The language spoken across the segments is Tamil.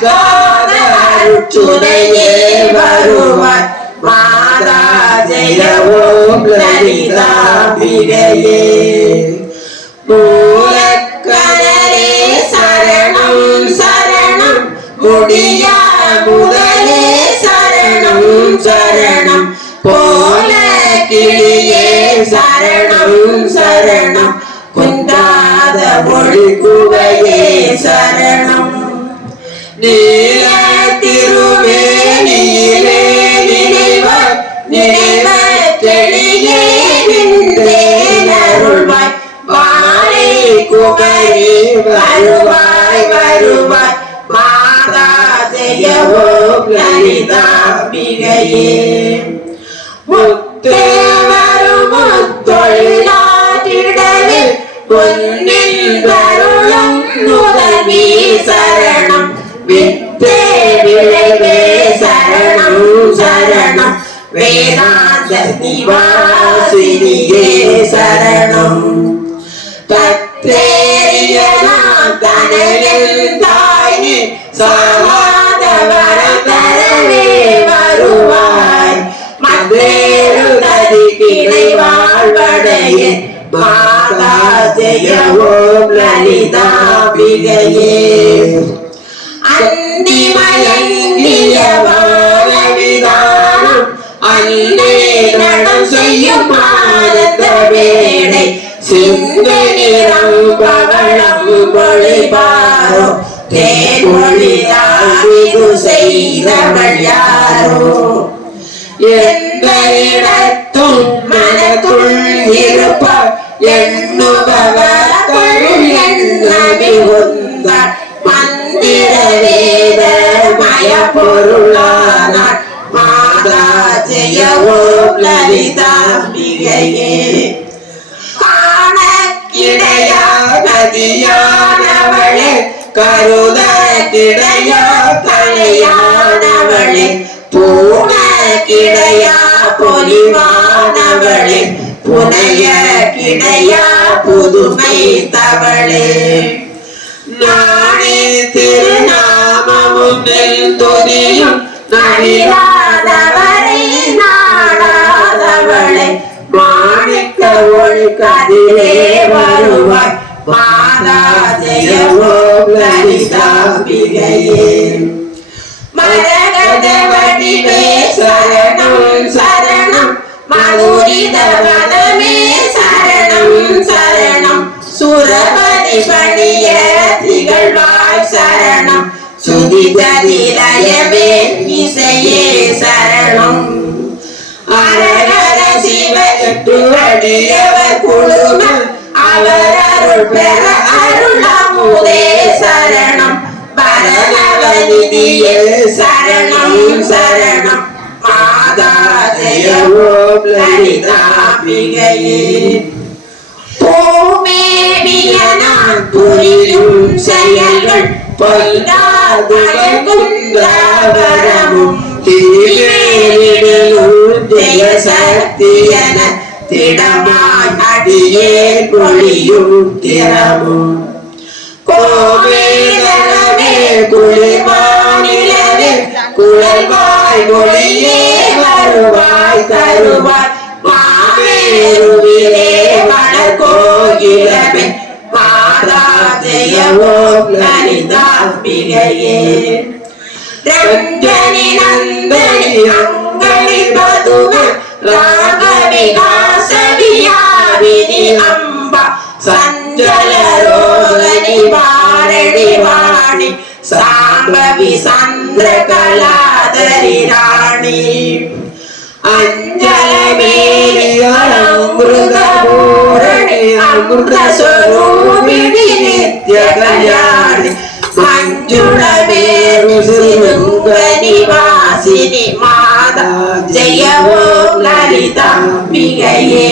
வற்றாத அருட்சுனையே வருவாய் மாதா ஜெய ஓம் லலிதாம்பிகையே மூலக்கணரே சரணம் சரணம் முடியா முதலே சரணம் சரணம் போல கிளியே சரணம் சரணம் குந்தாத மொழி குவையே சரணம். நீல திருவேணியிலே நினைவாய் நினைவ தெளியே நின்றேனருள்வாய் வாழை குமரி வருவாய் வருவாய். மாதா ஜெயவோ லலிதாம்பிகையே முத்தேவரும் முத்தொழிலாற்றிடவே பொன்னில் தருளும் நுதவி சரணம் வித்தே சரணம் சரணம் வேதாந்த நிவாசினியே சரணம் தத்தேரியனாம் தனையன் தாய் சாவாத வரதரவே வருவாய் மத்தேரு நதி கிளை வாழ்வடைய மாதா ஜெயவோம் லலிதாம்பிகையே அந்திமயங்கிய வாழவிதானம் அன்னை நடம் செய்யும் ஆனந்த வேடை சிந்தனிடம் பவளம் பொழிபாரோ தேன்மொழிதாவிது செய்தவள் யாரோ எந்த இடத்தும் மனத்துள் இருப்பார் எண்ணுபவர் எண்ணமிகுந்தார் லலிதாம்பிகையே காண கிடையா கருத கிடையா தலையானவளே பூண கிடையா பொலிவானவளே புனைய கிடையா புதுமை தவளே நானே திருநாமமும் துதியும் நடிகா மாணிக்க வருவாய் மாதா ஜெயவோ லலிதாம்பிகையே மரகத வடிவே சரணம் சரணம் மதுரித வதமே சரணம் சரணம் சுரபதி பணிய திகழ்வாய் சரணம் சுதிதரிலயவே இசையே சரணம் அரகர சிவ அடியவர் குழும அவர் அருள் பெற அருளமுதே சரணம் பரணவநிதியில் சரணம் சரணம் மாதா ஜெயவோம் லலிதாம்பிகையே பூமேவியனான் புரியும் செயல்கள் பொல்லாதவரமும் திருவேலிடும் ஜெய சக்தியன திடமாய் அடியே பொழியும் திறமும் கோவேதனமே குளிர்வானிலவே குழல்வாய் மொழியே வருவாய் தருவாய். மாவேருவிலே மணக்கோயிலமே மாதா ஜெயவோ லலிதாம்பிகையே ரஞ்சனி நந்தனி അമ്പ സഞ്ചല രോഗനി ഭാരടി വാണി സാംബവി സന്ദ്രകലാതരി റാണി അഞ്ജലമേരി അമൃതപൂരണി അമൃത സ്വരൂപിണി നിത്യ കല്യാണി മഞ്ജുളമേരി നിവാസിനി മാതാ ജയ ഓം ലളിതാംബികയേ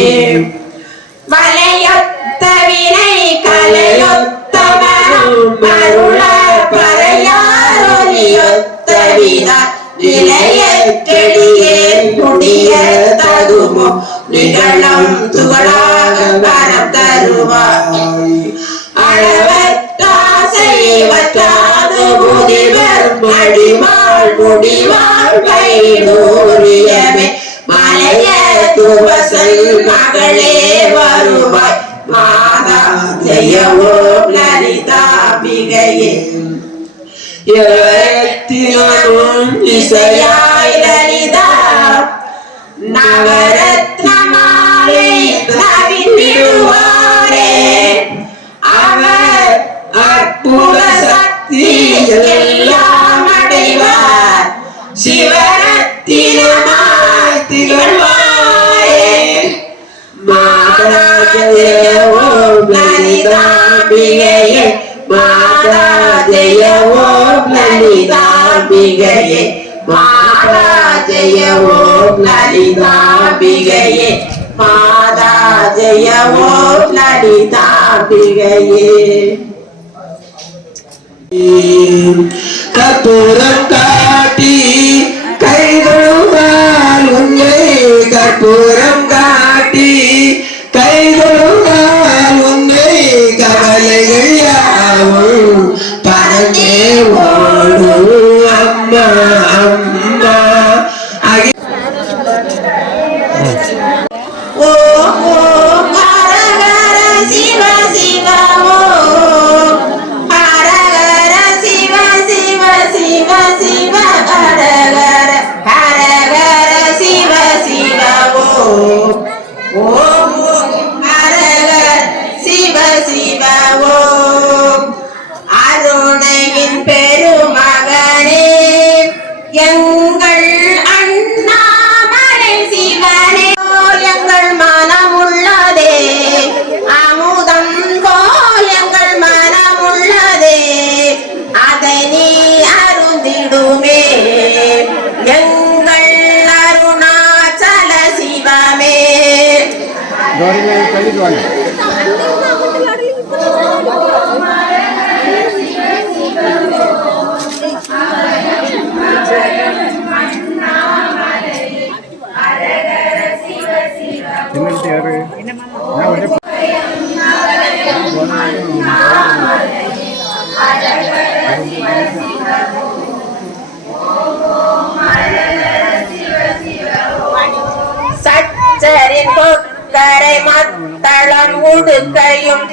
மரணம் துகளாக பரத்தருவாய் அளவற்றாசைவற்றாது முதிவர் மடிமாள் முடிவாழ்வை நூறியமே மலைய துவசல் மகளே வருவாய். மாதா ஜெயவோ லலிதாம்பிகையே இசையாய் லலிதா. நகர ಲಿತಾಂಬಿಗೆಯೇ ಮಾತಾ ಜಯ ಓಂ ಲಲಿತಾಂಬಿಗೆಯೇ ಮಾತಾ ಜಯ ಓಂ ಲಲಿತಾಂಬಿಗೆಯೇ ಕಪುರಕ್ಕ என்னட்டு யாரு? சச்சரின் கொக்கரை மத்தளம் உடுக்கையும்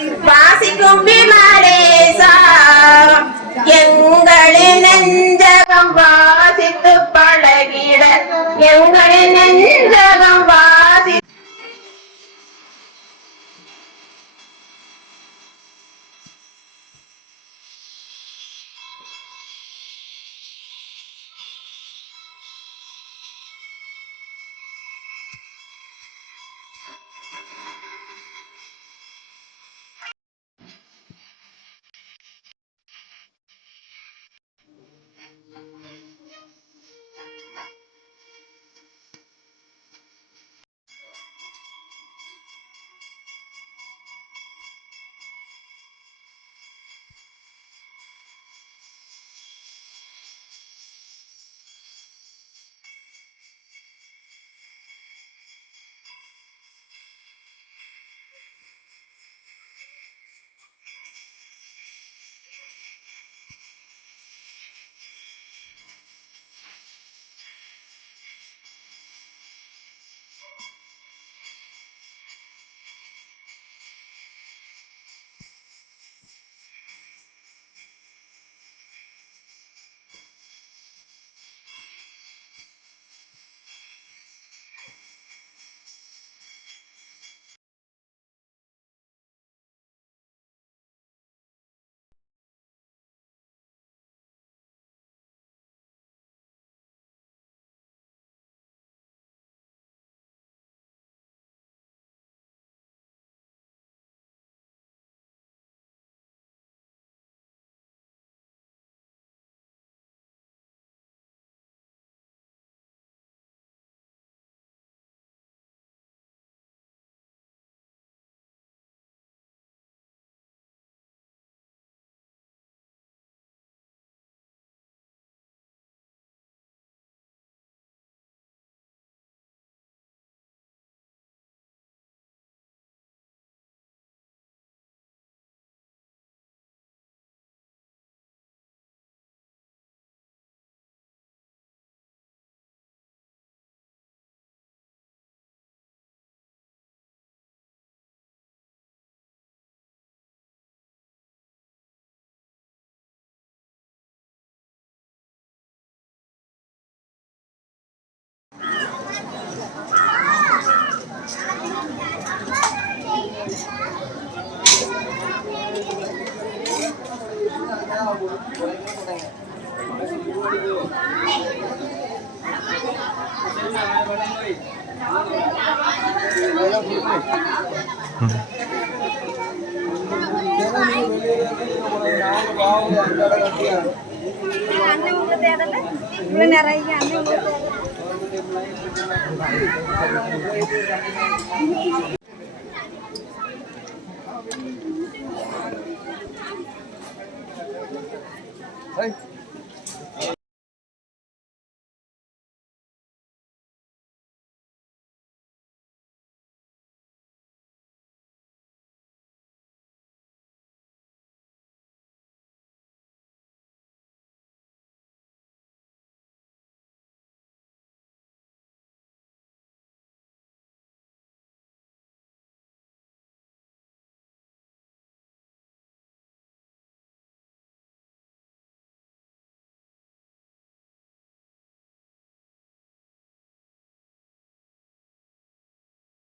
நிறைய அண்ணன் 哎。